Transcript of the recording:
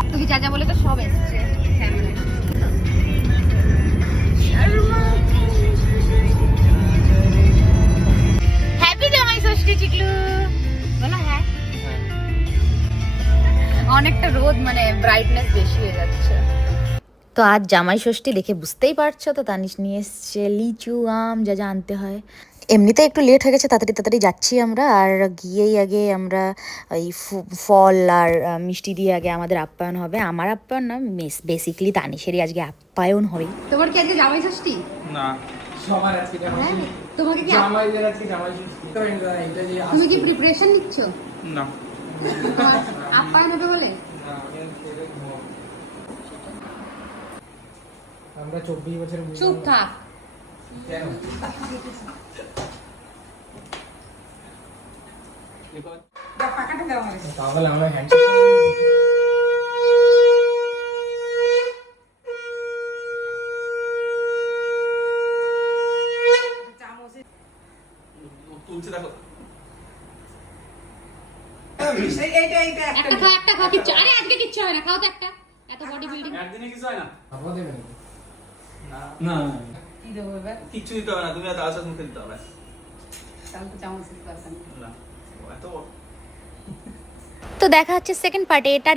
তুমি যা যা বলে তো সব এসছে হ্যাপি জামাই ষষ্ঠী চিকলু বলো। হ্যাঁ অনেকটা রোদ মানে ব্রাইটনেস বেশি হয়ে যাচ্ছে। তো আজ জামাই ষষ্ঠী দেখে বুঝতেই পারছো তো, তানিশ নিয়ে এসছে লিচু আম যা যা আনতে হয়। এমনিতে একটু লেট হয়ে গেছে, তাড়াতাড়ি তাড়াতাড়ি যাচ্ছি আমরা। আর গিয়েই আগে আমরা এই ফল আর মিষ্টি দিয়ে আগে আমাদের আপ্যায়ন হবে। আমার আপ্যায়ন না, বেসিক্যালি তানিশেরই আজকে আপ্যায়ন হবে। তোমার কি আজকে জামাই ষষ্ঠী? না, সবার আজকে জামাই ষষ্ঠী। তোমাকে কি জামাইদের আজকে জামাই ষষ্ঠী। তুমি কি প্রিপারেশন নিচ্ছ? না, আপ্যায়ন হবে বলে? আমরা 24 বছরের চুপ থাক। কেন? তাহলে আমরা হ্যান্ডশেক তুলছে দেখো। একটা খাও কিচ্ছু। আরে আজকে কিচ্ছু হয় না, খাও তো একটা। এত বডি বিল্ডিং একদিনে কিছু হয় না। খাবো দেবেন না? না কি দেবো এবার? কিচ্ছু দিতে হবে না, তুমি তার সাথে মুখে দিতে হবে। তাহলে তো চামচ দিতে পারতাম। না, এত তো দেখা হচ্ছে সেকেন্ড পার্টে। এটা